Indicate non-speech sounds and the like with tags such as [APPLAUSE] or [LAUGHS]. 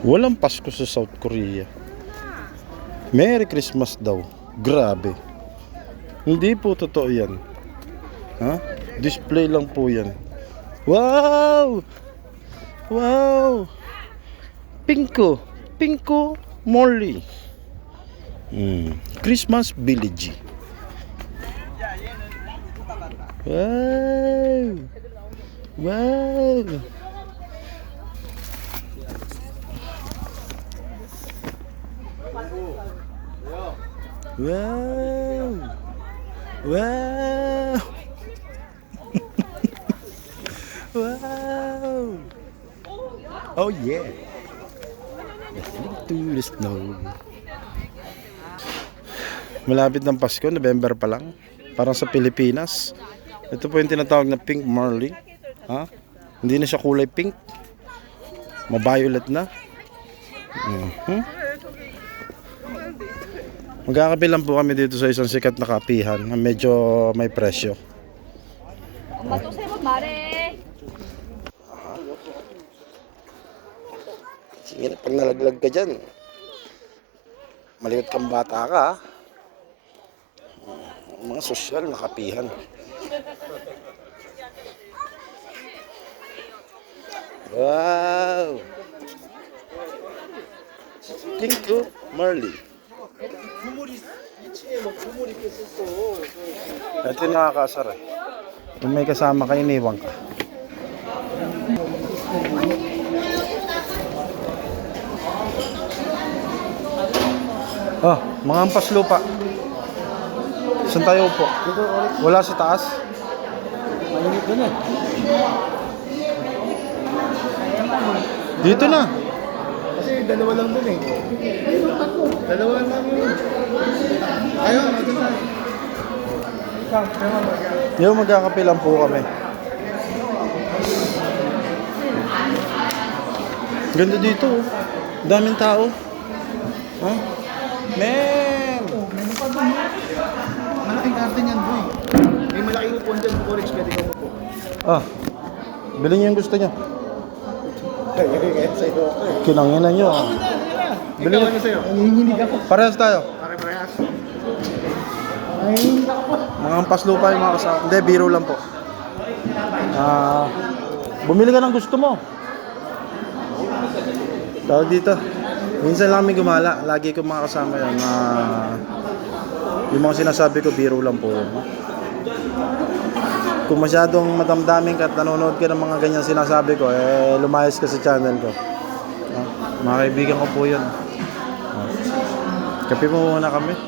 Walang Pasko sa South Korea. Merry Christmas daw. Grabe. Hindi po totoo yan. Ha? Display lang po yan. Wow! Wow! Pinko. Pinko Molly. Hmm. Christmas Village. Wow! Wow! Wow! Wow! [LAUGHS] wow! Oh yeah! Listening to the snow. Malapit ng Pasko, November pa lang. Parang sa Pilipinas. Ito po yung tinatawag na pink marlin. Ha? Hindi na siya kulay pink. Maviolet na. Mhm. Magkakabilang po kami dito sa isang sikat na kapihan na medyo may presyo. Sige na, pag nalaglag ka dyan, maliit kang bata ka ah. ha? Mga sosyal na kapihan. Wow! Kinko Marley. Ito yung nakakasar eh. Kung may kasama kayo, iniwan ka. Ah, mga ampas lupa. Saan tayo po? Wala sa taas? Dito na. Kasi dalawa lang doon eh. Dalawa lang yun. Ayaw, ito mag Yung magkakape lang po kami. Ganda dito oh. Daming tao. Ha? Men! Meron pa doon. Malaking karte niyan boy. May malaking upuan dyan, Forex, pwede ka upo. Ah. Bilhin niyo yung gusto niyo. Ako eh. Kinanginan niyo. ah. Bili ano sa'yo? Nanginginig ako. Parehas tayo. Pare-parehas. Nanginginig ako. Mga ampas lupa yung mga kasama. Hindi, biro lang po. Ah, bumili ka ng gusto mo. Tawag dito. Minsan lang kami gumala. Lagi ko mga kasama yan. Ah, yung mga sinasabi ko, biro lang po. Kung masyadong madamdaming ka at nanonood ka ng mga ganyan sinasabi ko, eh, lumayas ka sa channel ko. Ah, mga kaibigan ko po yun. Ah. Kape mo muna kami.